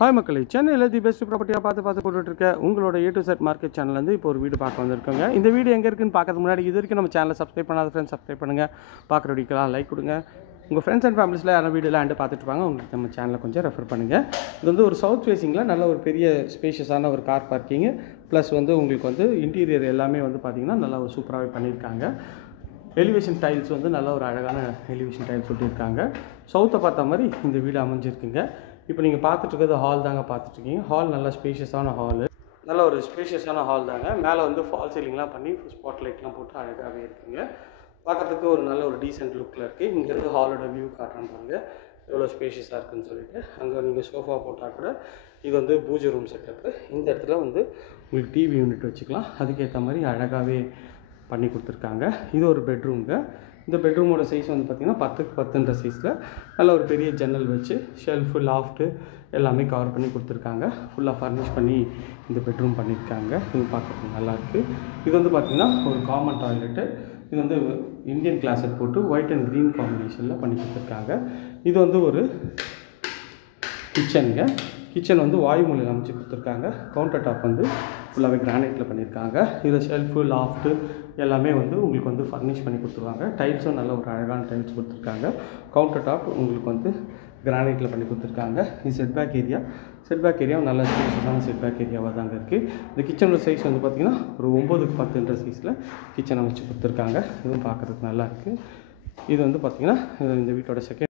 Hi மக்களே, சென்னையில் the best ப்ராப்பர்ட்டியாக பார்த்து போட்டுட்ருக்க உங்களோட A to Z மார்க்கெட் சேனல்லேருந்து இப்போ ஒரு வீடு பார்க்க வந்திருக்கோங்க. இந்த வீடு எங்கே இருக்குன்னு பார்க்கறதுக்கு முன்னாடி இது வரைக்கும் நம்ம சேனலை சப்ஸ்கிரைப் பண்ணாத ஃப்ரெண்ட்ஸ் சப்ஸ்கிரைப் பண்ணுங்கள். பார்க்குற வீடியோக்கெல்லாம் லைக் கொடுங்க. உங்கள் ஃப்ரெண்ட்ஸ் அண்ட் ஃபேமிலிஸில் யாரும் வீடு லேண்டு பார்த்துட்டுருப்பாங்க, உங்களுக்கு நம்ம சேனலை கொஞ்சம் ரெஃபர் பண்ணுங்கள். இது வந்து ஒரு சவுத் ஃபேஸிங்கில் நல்ல ஒரு பெரிய ஸ்பேஷியஸான ஒரு கார் பார்க்கிங்கு ப்ளஸ் வந்து உங்களுக்கு வந்து இன்டீரியர் எல்லாமே வந்து பார்த்திங்கன்னா நல்லா ஒரு சூப்பராகவே பண்ணியிருக்காங்க. எலிவேஷன் டைல்ஸ் வந்து நல்ல ஒரு அழகான எலிவேஷன் டைல்ஸ் ஒட்டியிருக்காங்க. சவுத்தை பார்த்த மாதிரி இந்த வீடு அமைஞ்சிருக்குங்க. இப்போ நீங்கள் பார்த்துட்ருக்கிறது ஹால் தாங்க பார்த்துட்ருக்கீங்க. ஹால் நல்ல ஸ்பேஷியஸான ஹாலு, நல்ல ஒரு ஸ்பேஷியஸான ஹால் தாங்க. மேலே வந்து ஃபால் சீலிங்லாம் பண்ணி ஸ்பாட் லைட்லாம் போட்டு அழகாகவே இருக்குங்க. பார்க்குறதுக்கு ஒரு நல்ல ஒரு டீசென்ட் லுக்கில் இருக்குது. இங்கேருந்து ஹாலோட வியூ காட்டுறாங்க எவ்வளோ ஸ்பேஷியஸாக இருக்குதுன்னு சொல்லிட்டு. அங்கே நீங்கள் சோஃபா போட்டால் கூட இது வந்து பூஜை ரூம் செட்டப்பு. இந்த இடத்துல வந்து உங்களுக்கு டிவி யூனிட் வச்சுக்கலாம். அதுக்கேற்ற மாதிரி அழகாகவே பண்ணி கொடுத்துருக்காங்க. இது ஒரு பெட்ரூம்ங்க. இந்த பெட்ரூமோட சைஸ் வந்து பார்த்திங்கன்னா 10க்கு 10ன்ற சைஸில் நல்ல ஒரு பெரிய ஜன்னல் வச்சு ஷெல்ஃபு லாஃப்ட்டு எல்லாமே கவர் பண்ணி கொடுத்துருக்காங்க. ஃபுல்லாக ஃபர்னிஷ் பண்ணி இந்த பெட்ரூம் பண்ணியிருக்காங்க. இது பார்க்குறதுக்கு நல்லாயிருக்கு. இது வந்து பார்த்திங்கன்னா ஒரு காமன் டாய்லெட்டு. இது வந்து இந்தியன் கிளாஸட் போட்டு ஒயிட் அண்ட் க்ரீன் காம்பினேஷனில் பண்ணி கொடுத்துருக்காங்க. இது வந்து ஒரு கிச்சனுங்க. கிச்சன் வந்து வாயு மூலையில் அமைச்சு கொடுத்துருக்காங்க. கவுண்டர் டாப் வந்து ஃபுல்லாகவே கிரானைட்டில் பண்ணியிருக்காங்க. இதில் ஷெல்ஃபு லாஃப்ட்டு எல்லாமே வந்து உங்களுக்கு வந்து ஃபர்னிஷ் பண்ணி கொடுத்துருவாங்க. டைல்ஸும் நல்ல ஒரு அழகான டைல்ஸ் கொடுத்துருக்காங்க. கவுண்டர் டாப் உங்களுக்கு வந்து கிரானைட்டில் பண்ணி கொடுத்துருக்காங்க. இது செட்பேக் ஏரியாவும் நல்ல ஸ்பேஷஸான செட்பேக் ஏரியாவாக தாங்க இருக்குது. இந்த கிச்சனோட சைஸ் வந்து பார்த்திங்கன்னா ஒரு 9க்கு 10ன்ற சைஸில் கிச்சனை வச்சு கொடுத்துருக்காங்க. இதுவும் பார்க்குறதுக்கு நல்லாயிருக்கு. இது வந்து பார்த்திங்கன்னா இந்த வீட்டோட செகண்ட்